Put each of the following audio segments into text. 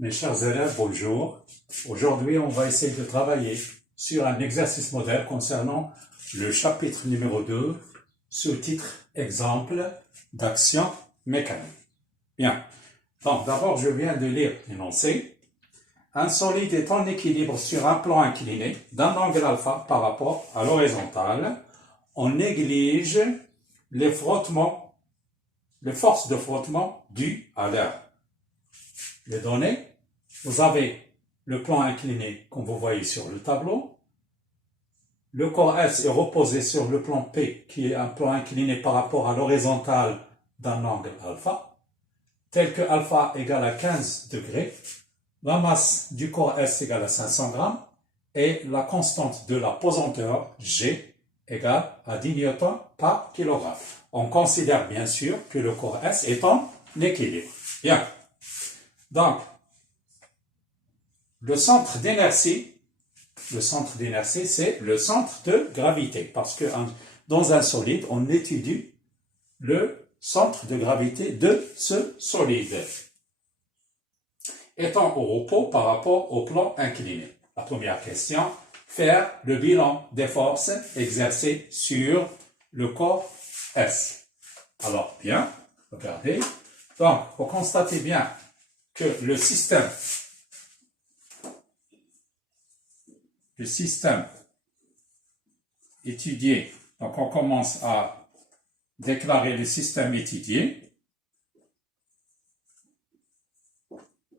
Mes chers élèves, bonjour. Aujourd'hui, on va essayer de travailler sur un exercice modèle concernant le chapitre numéro 2, sous-titre Exemple d'action mécanique. Bien. Donc, d'abord, je viens de lire l'énoncé. Un solide est en équilibre sur un plan incliné d'un angle alpha par rapport à l'horizontale. On néglige les frottements, les forces de frottement dues à l'air. Les données, vous avez le plan incliné comme vous voyez sur le tableau. Le corps S est reposé sur le plan P qui est un plan incliné par rapport à l'horizontale d'un angle alpha, tel que alpha égale à 15 degrés, la masse du corps S égale à 500 grammes et la constante de la pesanteur G égale à 10 newtons par kilogramme. On considère bien sûr que le corps S est en équilibre. Bien. Donc, le centre d'inertie, c'est le centre de gravité, parce que dans un solide, on étudie le centre de gravité de ce solide, étant au repos par rapport au plan incliné. La première question, faire le bilan des forces exercées sur le corps S. Alors, bien, regardez. Donc, vous constatez bien que le système étudié, donc on commence à déclarer le système étudié,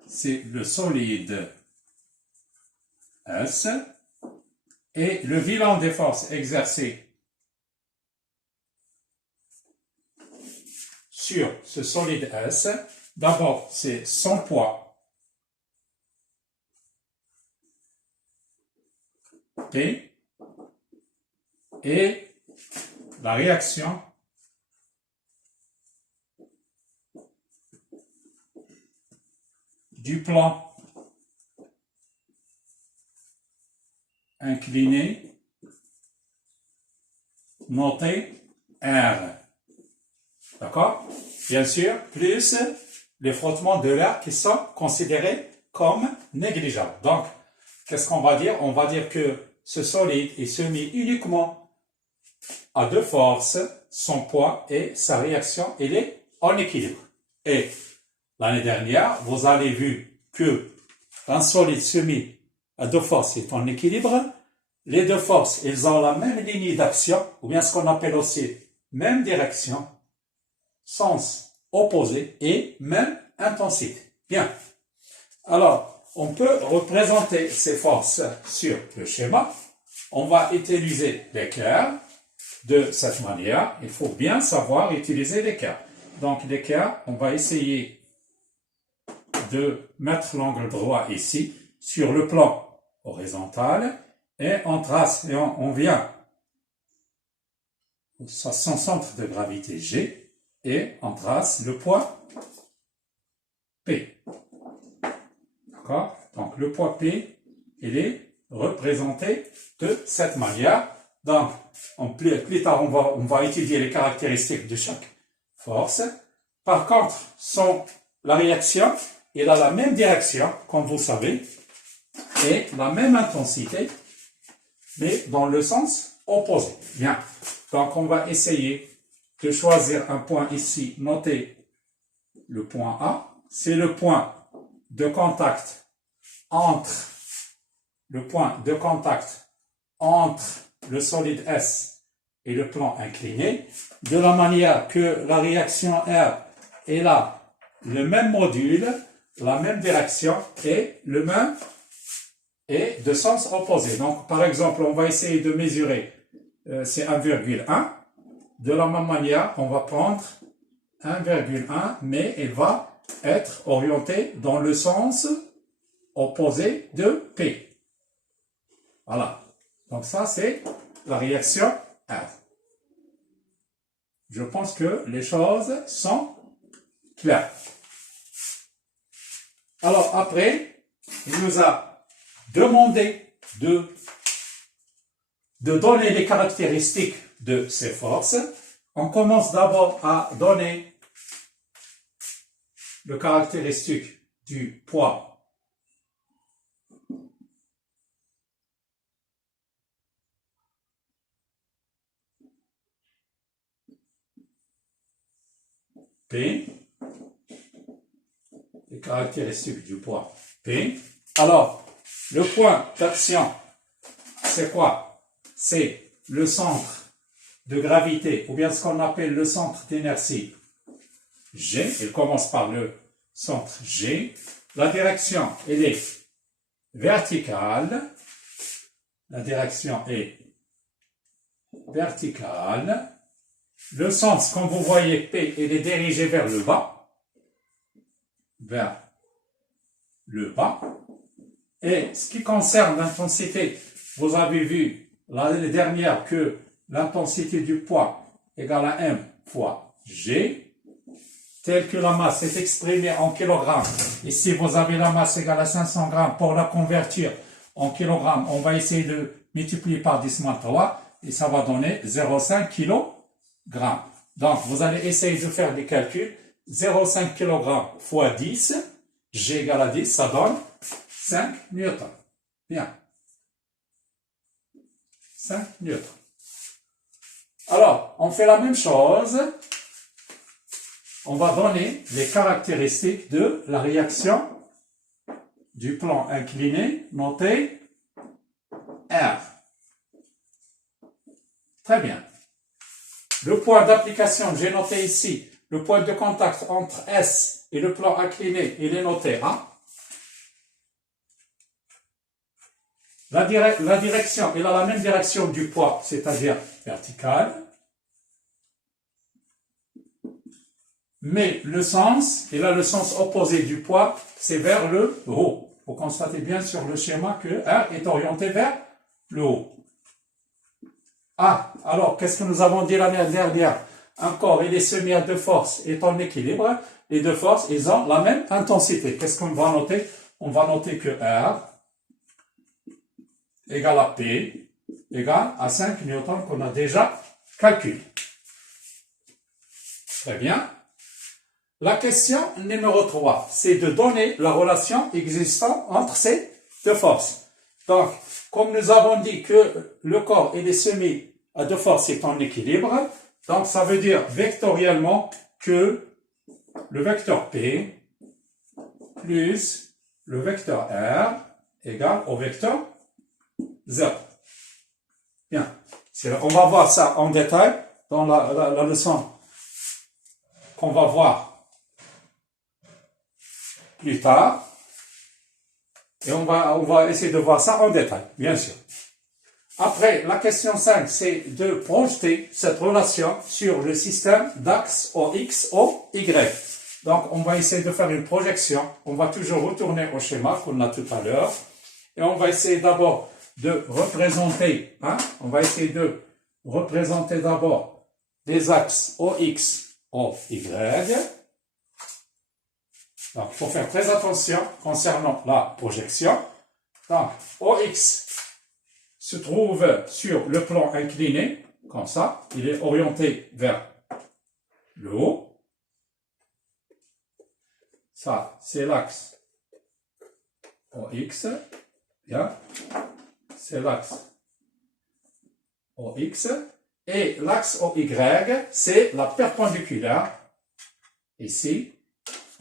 c'est le solide S, et le bilan des forces exercées sur ce solide S, d'abord c'est son poids, P, et la réaction du plan incliné noté R. D'accord? Bien sûr, plus les frottements de l'air qui sont considérés comme négligeables. Donc, qu'est-ce qu'on va dire? On va dire que ce solide est soumis uniquement à deux forces, son poids et sa réaction, il est en équilibre. Et l'année dernière, vous avez vu que un solide soumis à deux forces est en équilibre. Les deux forces, ils ont la même ligne d'action, ou bien ce qu'on appelle aussi même direction, sens opposé et même intensité. Bien. Alors, on peut représenter ces forces sur le schéma. On va utiliser l'équerre de cette manière. Il faut bien savoir utiliser l'équerre. Donc, l'équerre, on va essayer de mettre l'angle droit ici, sur le plan horizontal, et on trace, et on vient à son centre de gravité G, et on trace le poids P. D'accord? Donc, le poids P, il est représenté de cette manière. Donc, plus tard, on va étudier les caractéristiques de chaque force. Par contre, la réaction, elle a la même direction, comme vous savez, et la même intensité, mais dans le sens opposé. Bien. Donc, on va essayer de choisir un point ici, notez le point A. C'est le point de contact entre le solide S et le plan incliné, de la manière que la réaction R est là, le même module, la même direction et de sens opposé. Donc, par exemple, on va essayer de mesurer, c'est 1,1. De la même manière, on va prendre 1,1, mais il va être orienté dans le sens opposé de P. Voilà. Donc ça, c'est la réaction R. Je pense que les choses sont claires. Alors après, il nous a demandé de donner les caractéristiques de ces forces. On commence d'abord à donner le caractéristique du poids P, les caractéristiques du poids P. Alors, le point d'action, c'est quoi? C'est le centre de gravité, ou bien ce qu'on appelle le centre d'inertie G. Il commence par le centre G. La direction, elle est verticale. La direction est verticale. Le sens, comme vous voyez, P, il est dirigé vers le bas. Vers le bas. Et ce qui concerne l'intensité, vous avez vu l'année dernière que l'intensité du poids égale à M fois G, tel que la masse est exprimée en kilogrammes. Ici, vous avez la masse égale à 500 grammes. Pour la convertir en kilogrammes, on va essayer de multiplier par 10 moins 3 et ça va donner 0,5 kg. Donc, vous allez essayer de faire des calculs. 0,5 kg fois 10, G égale à 10, ça donne 5 newtons. Bien. 5 newtons. Alors, on fait la même chose. On va donner les caractéristiques de la réaction du plan incliné, noté R. Très bien. Le point d'application, j'ai noté ici, le point de contact entre S et le plan incliné, il est noté A. La direction, il a la même direction du poids, c'est-à-dire verticale. Mais le sens, il a le sens opposé du poids, c'est vers le haut. Vous constatez bien sur le schéma que R est orienté vers le haut. Ah, alors, qu'est-ce que nous avons dit l'année dernière? Un corps et les semis à deux forces est en équilibre. Les deux forces, ils ont la même intensité. Qu'est-ce qu'on va noter? On va noter que R égale à P égale à 5 newtons qu'on a déjà calculé. Très bien. La question numéro 3, c'est de donner la relation existante entre ces deux forces. Donc, comme nous avons dit que le corps et les semis à deux forces sont en équilibre, donc ça veut dire vectoriellement que le vecteur P plus le vecteur R égale au vecteur Z. Bien. On va voir ça en détail dans la leçon qu'on va voir plus tard. Et on va essayer de voir ça en détail, bien sûr. Après, la question 5, c'est de projeter cette relation sur le système d'axe OX, OY. Donc, on va essayer de faire une projection. On va toujours retourner au schéma qu'on a tout à l'heure. Et on va essayer d'abord de représenter, on va essayer de représenter d'abord les axes OX, OY. Donc, il faut faire très attention concernant la projection. Donc, OX se trouve sur le plan incliné, comme ça. Il est orienté vers le haut. Ça, c'est l'axe OX. Bien. C'est l'axe OX. Et l'axe OY, c'est la perpendiculaire. Ici.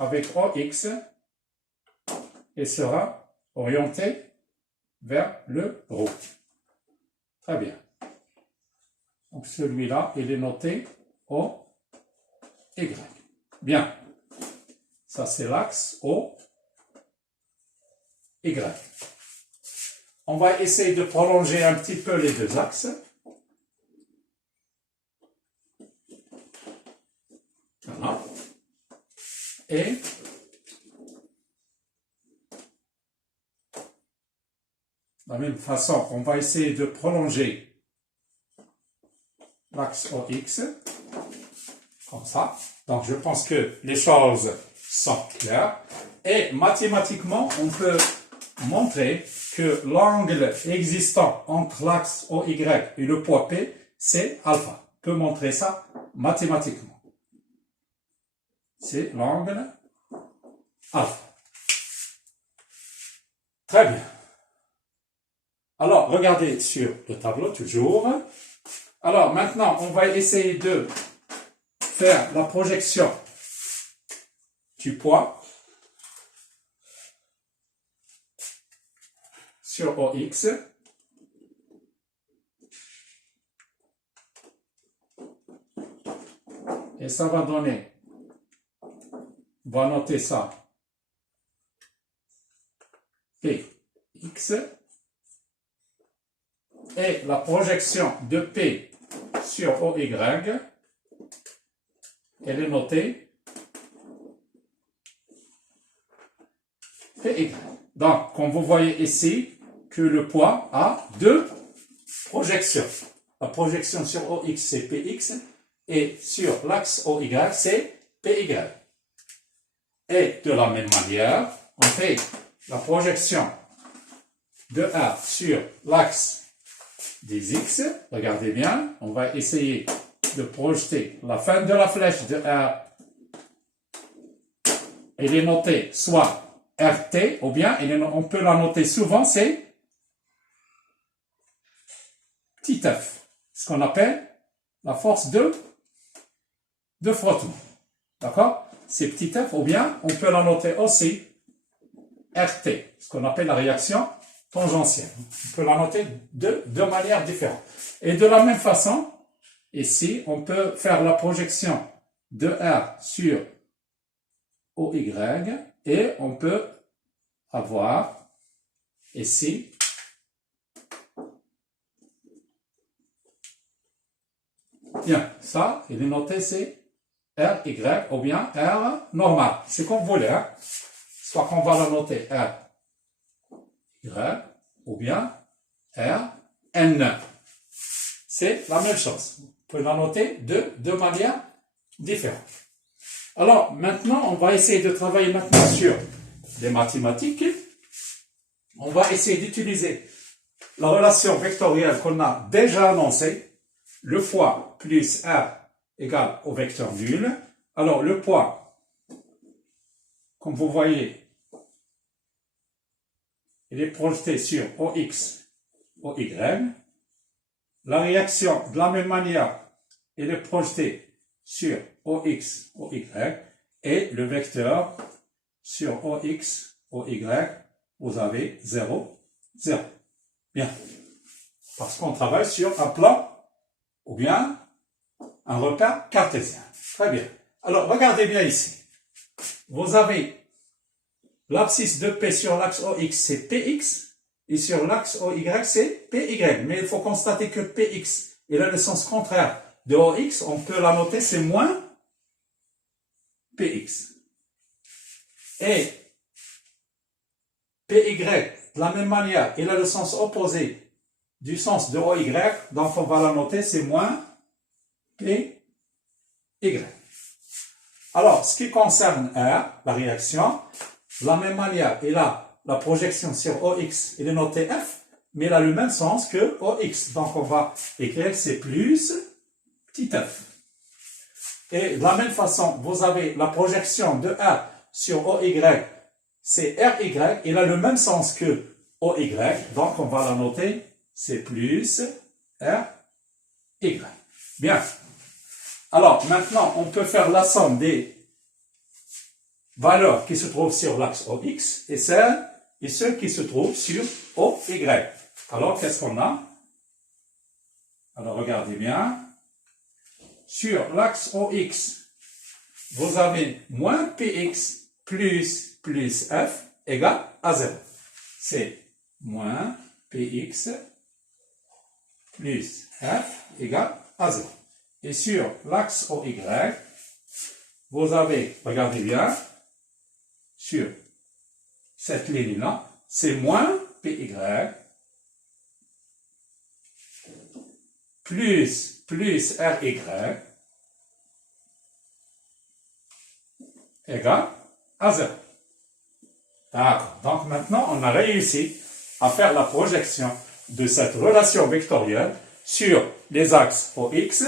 Avec OX, et sera orienté vers le haut. Très bien. Donc celui-là, il est noté OY. Bien. Ça, c'est l'axe OY. On va essayer de prolonger un petit peu les deux axes. Voilà. Et de la même façon, on va essayer de prolonger l'axe OX, comme ça. Donc, je pense que les choses sont claires. Et mathématiquement, on peut montrer que l'angle existant entre l'axe OY et le poids P, c'est alpha. On peut montrer ça mathématiquement. C'est l'angle alpha. Très bien. Alors, regardez sur le tableau toujours. Alors, maintenant, on va essayer de faire la projection du poids sur OX et ça va donner, on va noter ça, PX, et la projection de P sur OY, elle est notée PY. Donc, comme vous voyez ici, que le poids a deux projections. La projection sur OX, c'est PX, et sur l'axe OY, c'est PY. Et de la même manière, on fait la projection de A sur l'axe des X. Regardez bien, on va essayer de projeter la fin de la flèche de A. Elle est notée soit RT, ou bien on peut la noter souvent, c'est petit f, ce qu'on appelle la force de frottement. D'accord? C'est petit f, ou bien on peut la noter aussi RT, ce qu'on appelle la réaction tangentielle. On peut la noter de deux manières différentes. Et de la même façon, ici, on peut faire la projection de R sur OY et on peut avoir ici bien, ça, il est noté, c'est RY ou bien R normal. C'est comme vous voulez, hein? Soit qu'on va la noter R Y ou bien R N. C'est la même chose. Vous pouvez la noter de deux manières différentes. Alors, maintenant, on va essayer de travailler maintenant sur les mathématiques. On va essayer d'utiliser la relation vectorielle qu'on a déjà annoncée. Le poids plus R égale au vecteur nul. Alors, le poids, comme vous voyez, il est projeté sur OX, OY. La réaction, de la même manière, elle est projetée sur OX, OY. Et le vecteur sur OX, OY, vous avez 0, 0. Bien. Parce qu'on travaille sur un plan ou bien un repère cartésien. Très bien. Alors, regardez bien ici. Vous avez l'abscisse de P sur l'axe OX, c'est PX, et sur l'axe OY, c'est PY. Mais il faut constater que PX, il a le sens contraire de OX, on peut la noter, c'est moins PX. Et PY, de la même manière, il a le sens opposé du sens de OY, donc on va la noter, c'est moins PY. Alors, ce qui concerne R, la réaction, de la même manière, il a la projection sur OX, il est noté F, mais il a le même sens que OX. Donc, on va écrire c'est plus petit f. Et de la même façon, vous avez la projection de R sur OY, c'est RY, il a le même sens que OY, donc on va la noter, c'est plus RY. Bien. Alors, maintenant, on peut faire la somme des valeurs qui se trouvent sur l'axe OX et ceux qui se trouvent sur OY. Alors, qu'est-ce qu'on a? Alors, regardez bien. Sur l'axe OX, vous avez moins PX plus F égale à 0. C'est moins PX plus F égale à 0. Et sur l'axe OY, vous avez, regardez bien, sur cette ligne-là, c'est moins PY plus RY égale à 0. D'accord. Donc maintenant, on a réussi à faire la projection de cette relation vectorielle sur les axes OX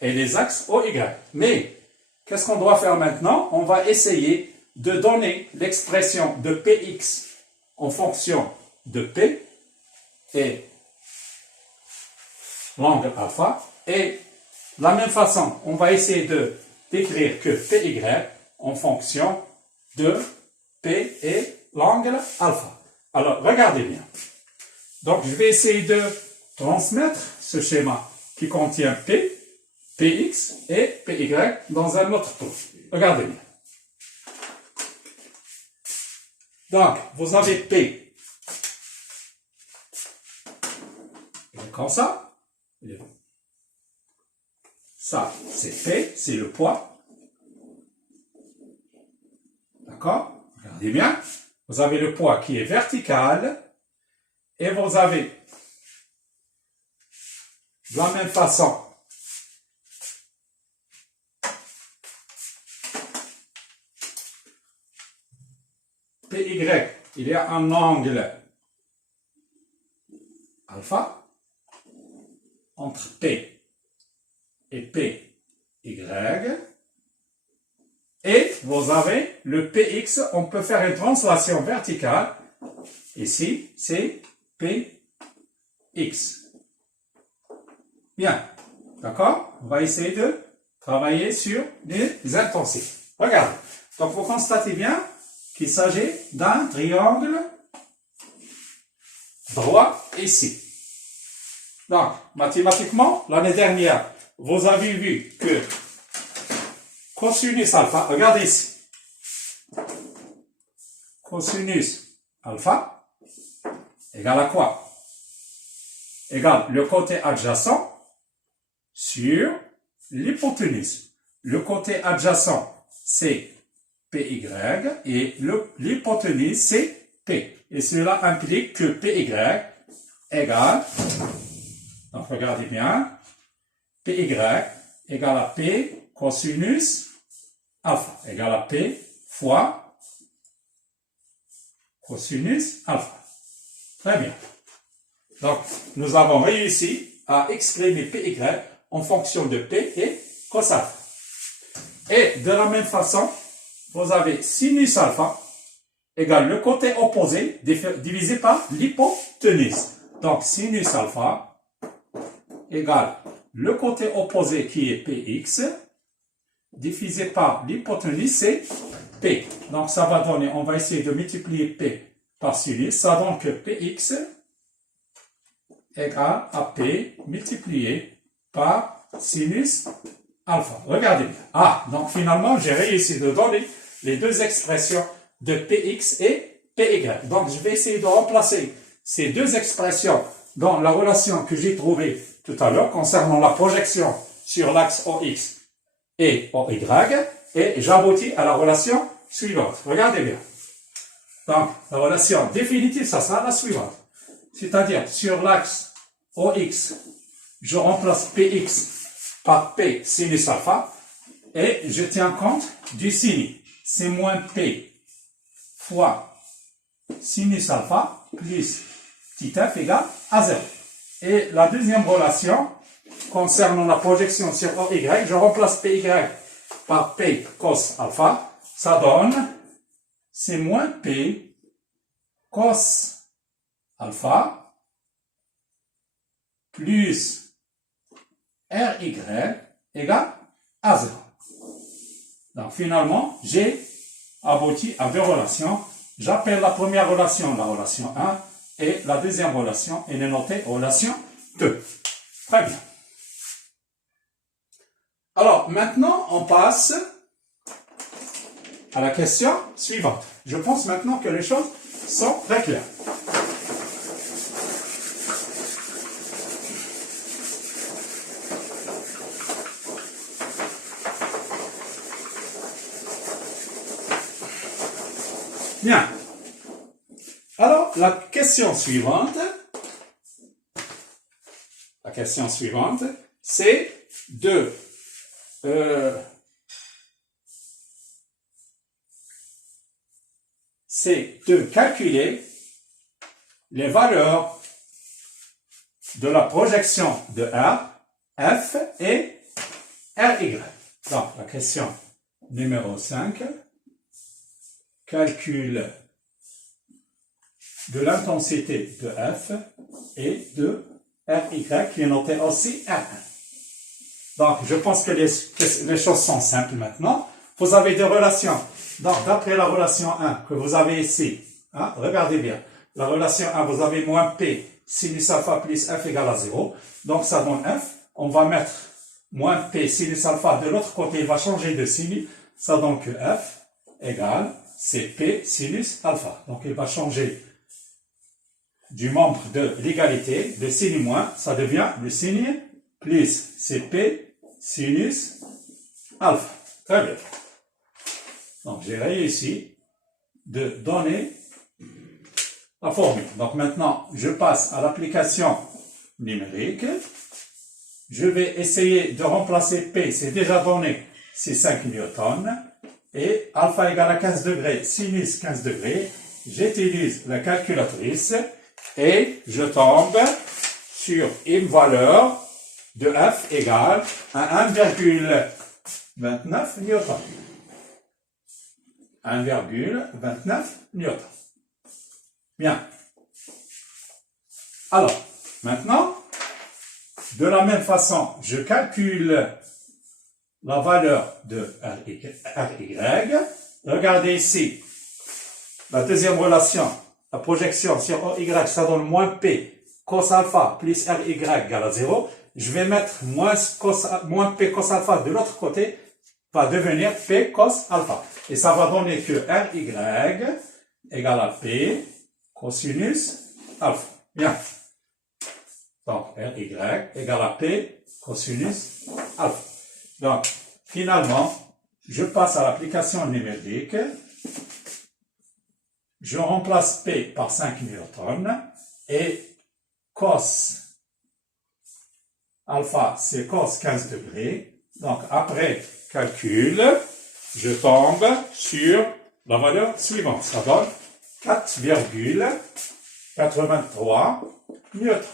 et les axes OY. Mais, qu'est-ce qu'on doit faire maintenant? On va essayer de donner l'expression de Px en fonction de P et l'angle alpha. Et de la même façon, on va essayer d'écrire que Py en fonction de P et l'angle alpha. Alors, regardez bien. Donc, je vais essayer de transmettre ce schéma qui contient P, Px et Py dans un autre pot. Regardez bien. Donc, vous avez P. Comme ça. Ça, c'est P, c'est le poids. D'accord? Regardez bien. Vous avez le poids qui est vertical. Et vous avez, de la même façon, PY, il y a un angle alpha entre P et PY. Et vous avez le PX, on peut faire une translation verticale. Ici, c'est PX. Bien. D'accord? On va essayer de travailler sur les intensités. Regardez. Donc, vous constatez bien qu'il s'agit d'un triangle droit ici. Donc, mathématiquement, l'année dernière, vous avez vu que cosinus alpha, regardez ici, cosinus alpha égale à quoi? Égale le côté adjacent sur l'hypoténuse. Le côté adjacent, c'est PY et l'hypoténuse, c'est P. Et cela implique que PY égale, donc regardez bien, PY égale à P cosinus alpha égale à P fois cosinus alpha. Très bien. Donc, nous avons réussi à exprimer PY en fonction de P et cos alpha. Et de la même façon, vous avez sinus alpha égale le côté opposé divisé par l'hypoténuse. Donc, sinus alpha égale le côté opposé qui est Px divisé par l'hypoténuse, c'est P. Donc, ça va donner, on va essayer de multiplier P par sinus. Ça donne que Px égale à P multiplié par sinus alpha. Regardez bien. Ah, donc finalement, j'ai réussi de donner les deux expressions de Px et Py. Donc, je vais essayer de remplacer ces deux expressions dans la relation que j'ai trouvée tout à l'heure concernant la projection sur l'axe OX et OY, et j'aboutis à la relation suivante. Regardez bien. Donc, la relation définitive, ça sera la suivante. C'est-à-dire, sur l'axe OX, je remplace Px par P sinus alpha, et je tiens compte du sinus. C'est moins P fois sinus alpha plus petit f égale à 0. Et la deuxième relation, concernant la projection sur OY, je remplace PY par P cos alpha. Ça donne, c'est moins P cos alpha plus RY égale à 0. Donc finalement, j'ai abouti à deux relations. J'appelle la première relation la relation 1 et la deuxième relation, elle est notée relation 2. Très bien. Alors maintenant, on passe à la question suivante. Je pense maintenant que les choses sont très claires. Bien. Alors, la question suivante, c'est de calculer les valeurs de la projection de R, F et RY. Donc, la question numéro 5, calcul de l'intensité de F et de RY qui est noté aussi R1. Donc, je pense que les choses sont simples maintenant. vous avez des relations. Donc, d'après la relation 1 que vous avez ici, hein, regardez bien. La relation 1, vous avez moins P sinus alpha plus F égale à 0. Donc, ça donne F. On va mettre moins P sinus alpha de l'autre côté, il va changer de signe. Ça donne que F égale, c'est P sinus alpha. Donc, il va changer du membre de l'égalité, de signe moins, ça devient le signe plus, c'est P sinus alpha. Très bien. Donc, j'ai réussi de donner la formule. Donc, maintenant, je passe à l'application numérique. Je vais essayer de remplacer P, c'est déjà donné, c'est 5 newtons. Et alpha égale à 15 degrés, sinus 15 degrés. J'utilise la calculatrice et je tombe sur une valeur de F égale à 1,29 newton. 1,29 newton. Bien. Alors, maintenant, de la même façon, je calcule la valeur de RY. Regardez ici, la deuxième relation, la projection sur OY, ça donne moins P cos alpha plus RY égale à 0. Je vais mettre moins P cos alpha de l'autre côté, va devenir P cos alpha. Et ça va donner que RY égale à P cosinus alpha. Bien. Donc, RY égale à P cosinus alpha. Donc, finalement, je passe à l'application numérique. Je remplace P par 5 newtons et cos alpha, c'est cos 15 degrés. Donc, après calcul, je tombe sur la valeur suivante. Ça donne 4,83 newtons.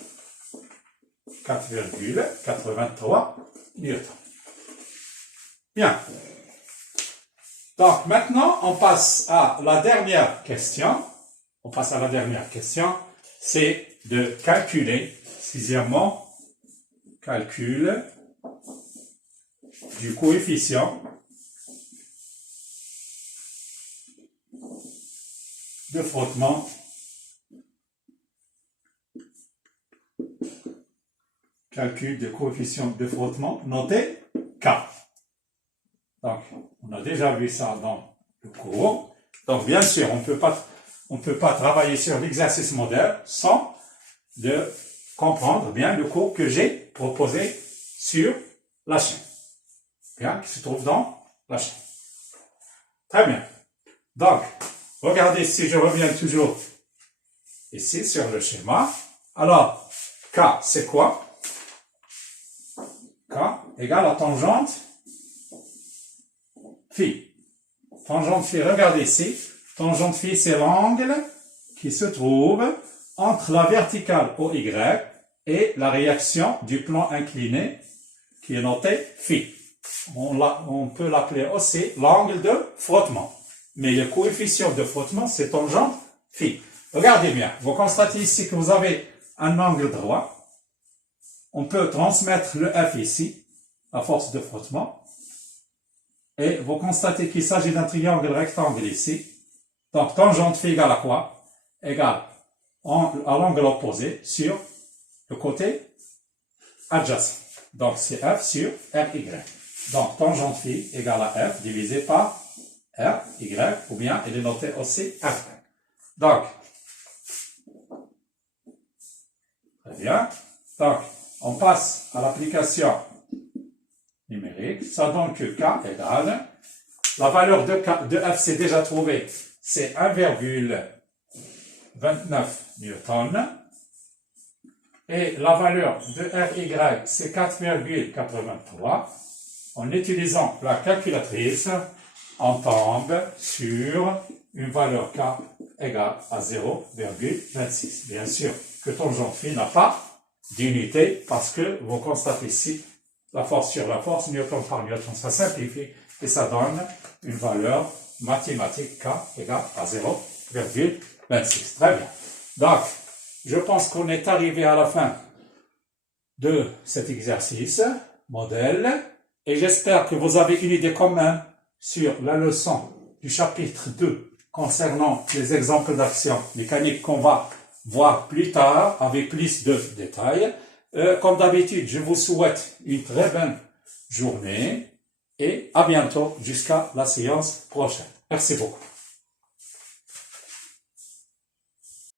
4,83 newtons. Bien. Donc, maintenant, on passe à la dernière question. C'est de calculer, sixièmement, calcul du coefficient de frottement. Calcul de coefficient de frottement, noté K. Donc, on a déjà vu ça dans le cours. Donc, bien sûr, on peut pas travailler sur l'exercice modèle sans de comprendre bien le cours que j'ai proposé sur la chaîne. Bien, qui se trouve dans la chaîne. Très bien. Donc, regardez si je reviens toujours ici sur le schéma. Alors, K, c'est quoi? K égale à tangente phi. Tangente phi, regardez ici. Tangente phi, c'est l'angle qui se trouve entre la verticale OY et la réaction du plan incliné qui est noté phi. On peut l'appeler aussi l'angle de frottement. Mais le coefficient de frottement, c'est tangente phi. Regardez bien, vous constatez ici que vous avez un angle droit. On peut transmettre le F ici, la force de frottement. Et vous constatez qu'il s'agit d'un triangle rectangle ici. Donc, tangente phi égale à quoi? Égale à l'angle opposé sur le côté adjacent. Donc, c'est F sur RY. Donc, tangente phi égale à F divisé par RY, ou bien il est noté aussi R. Donc, très bien. Donc, on passe à l'application numérique. Ça donne que K égale, la valeur de F c'est déjà trouvé, c'est 1,29 newton. Et la valeur de RY, c'est 4,83. En utilisant la calculatrice, on tombe sur une valeur K égale à 0,26. Bien sûr que tangente phi n'a pas d'unité parce que vous constatez ici la force sur la force, newton par newton, ça simplifie et ça donne une valeur mathématique K égale à 0,26. Très bien. Donc, je pense qu'on est arrivé à la fin de cet exercice modèle et j'espère que vous avez une idée quand même sur la leçon du chapitre 2 concernant les exemples d'action mécanique qu'on va voir plus tard avec plus de détails. Comme d'habitude, je vous souhaite une très bonne journée et à bientôt jusqu'à la séance prochaine. Merci beaucoup.